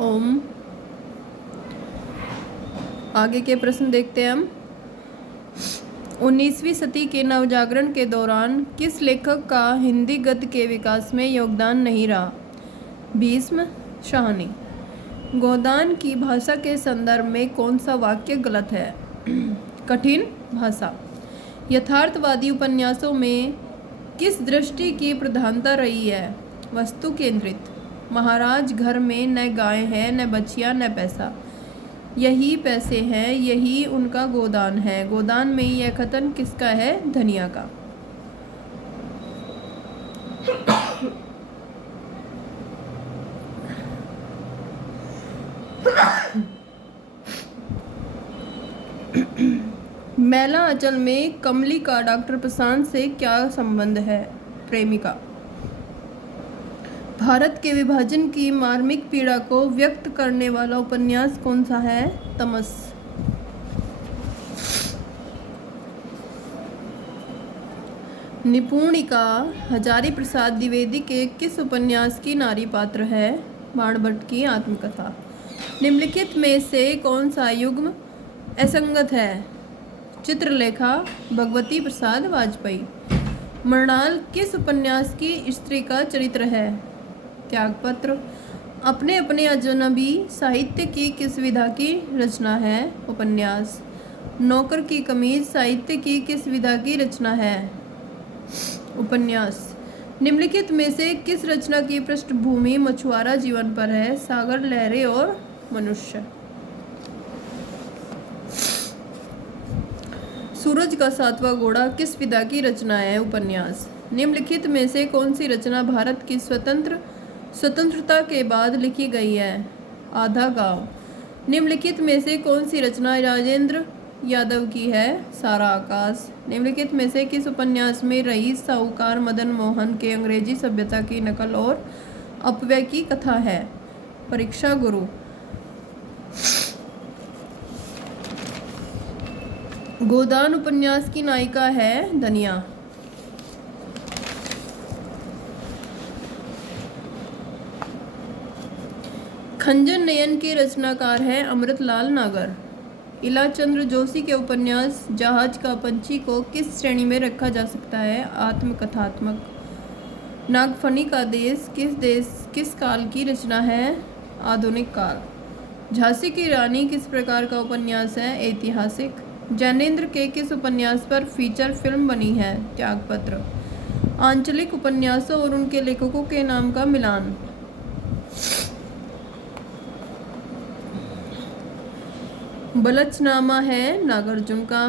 ओम। आगे के प्रश्न देखते हैं हम। 19वीं सदी के नवजागरण के दौरान किस लेखक का हिंदी गद्य के विकास में योगदान नहीं रहा? भीष्म शाहनी। गोदान की भाषा के संदर्भ में कौन सा वाक्य गलत है? कठिन भाषा। यथार्थवादी उपन्यासों में किस दृष्टि की प्रधानता रही है? वस्तु केंद्रित। महाराज घर में न गाय है, न बछिया, न पैसा, यही पैसे हैं, यही उनका गोदान है। गोदान में यह कथन किसका है? धनिया का। मैला अंचल में कमली का डॉक्टर प्रशांत से क्या संबंध है? प्रेमिका। भारत के विभाजन की मार्मिक पीड़ा को व्यक्त करने वाला उपन्यास कौन सा है? तमस। निपुणिका हजारी प्रसाद द्विवेदी के किस उपन्यास की नारी पात्र है? बाणभट्ट की आत्मकथा। निम्नलिखित में से कौन सा युग्म असंगत है? चित्रलेखा भगवती प्रसाद वाजपेयी। मृणाल किस उपन्यास की स्त्री का चरित्र है? त्यागपत्र। अपने अपने अजनबी साहित्य की किस विधा की रचना है? उपन्यास। नौकर की कमीज साहित्य की किस विधा की रचना है? उपन्यास। निम्नलिखित में से किस रचना की पृष्ठभूमि मछुआरा जीवन पर है? सागर, लहरें और मनुष्य। सूरज का सातवां घोड़ा किस विधा की रचना है? उपन्यास। निम्नलिखित में से कौन सी रचना भारत की स्वतंत्रता के बाद लिखी गई है? आधा गांव। निम्नलिखित में से कौन सी रचना राजेंद्र यादव की है? सारा आकाश। निम्नलिखित में से किस उपन्यास में रईस साहूकार मदन मोहन के अंग्रेजी सभ्यता की नकल और अपव्यय की कथा है? परीक्षा गुरु। गोदान उपन्यास की नायिका है धनिया। खंजन नयन के रचनाकार है अमृतलाल नागर। इलाचंद्र जोशी के उपन्यास जहाज का पंछी को किस श्रेणी में रखा जा सकता है? आत्मकथात्मक। नागफनी का देश किस काल की रचना है? आधुनिक काल। झांसी की रानी किस प्रकार का उपन्यास है? ऐतिहासिक। जैनेन्द्र के किस उपन्यास पर फीचर फिल्म बनी है? त्यागपत्र। आंचलिक उपन्यासों और उनके लेखकों के नाम का मिलान। बलचनामा है नागार्जुन का।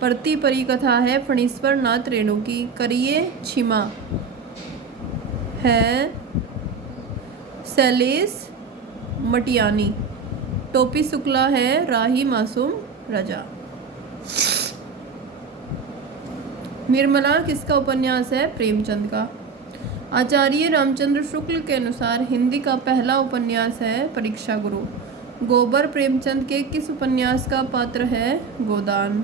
परती परी कथा है फणीश्वर नाथ रेणु की। करिए छिमा है शैलेश मटियानी। टोपी शुक्ला है राही मासूम रजा। निर्मला किसका उपन्यास है? प्रेमचंद का। आचार्य रामचंद्र शुक्ल के अनुसार हिंदी का पहला उपन्यास है परीक्षा गुरु। गोबर प्रेमचंद के किस उपन्यास का पात्र है? गोदान।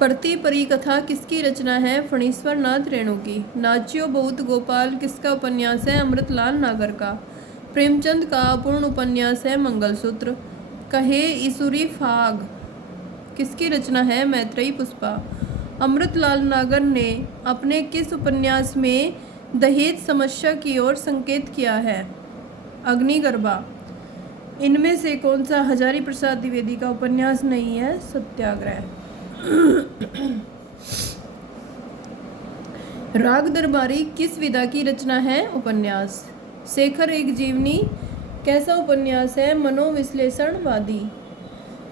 परती परी कथा किसकी रचना है? फणीश्वर नाथ रेणु की। नाच्यो बहुत गोपाल किसका उपन्यास है? अमृतलाल नागर का। प्रेमचंद का अपूर्ण उपन्यास है मंगलसूत्र। कहे ईसुरी फाग किसकी रचना है? मैत्रेयी पुष्पा। अमृतलाल नागर ने अपने किस उपन्यास में दहेज समस्या की ओर संकेत किया है? अग्निगर्भा। इनमें से कौन सा हजारी प्रसाद द्विवेदी का उपन्यास नहीं है? सत्याग्रह। राग दरबारी किस विधा की रचना है? उपन्यास। शेखर एक जीवनी कैसा उपन्यास है? मनोविश्लेषणवादी।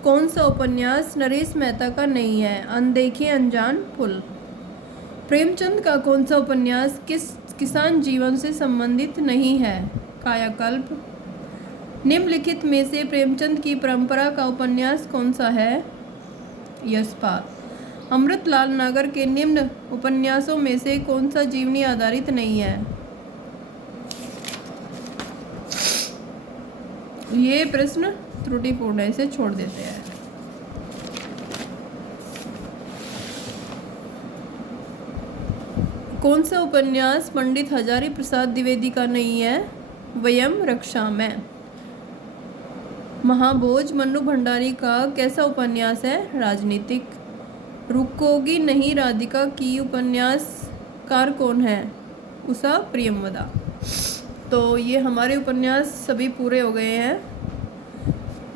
कौन सा उपन्यास नरेश मेहता का नहीं है? अनदेखे अनजान पुल। प्रेमचंद का कौन सा उपन्यास किसान जीवन से संबंधित नहीं है? कायाकल्प। निम्नलिखित में से प्रेमचंद की परंपरा का उपन्यास कौन सा है? यशपाल। अमृतलाल नागर के निम्न उपन्यासों में से कौन सा जीवनी आधारित नहीं है? ये प्रश्न त्रुटिपूर्ण है, इसे छोड़ देते हैं। कौन सा उपन्यास पंडित हजारी प्रसाद द्विवेदी का नहीं है? वयम रक्षामः। महाभोज मन्नू भंडारी का कैसा उपन्यास है? राजनीतिक। रुकोगी नहीं राधिका की उपन्यासकार कौन है? उषा प्रियमवदा। तो ये हमारे उपन्यास सभी पूरे हो गए हैं,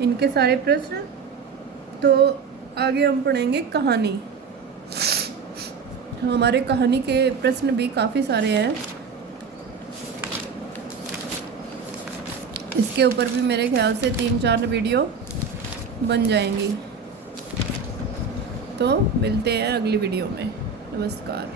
इनके सारे प्रश्न। तो आगे हम पढ़ेंगे कहानी। हमारे कहानी के प्रश्न भी काफ़ी सारे हैं, इसके ऊपर भी मेरे ख्याल से 3-4 वीडियो बन जाएंगी। तो मिलते हैं अगली वीडियो में। नमस्कार।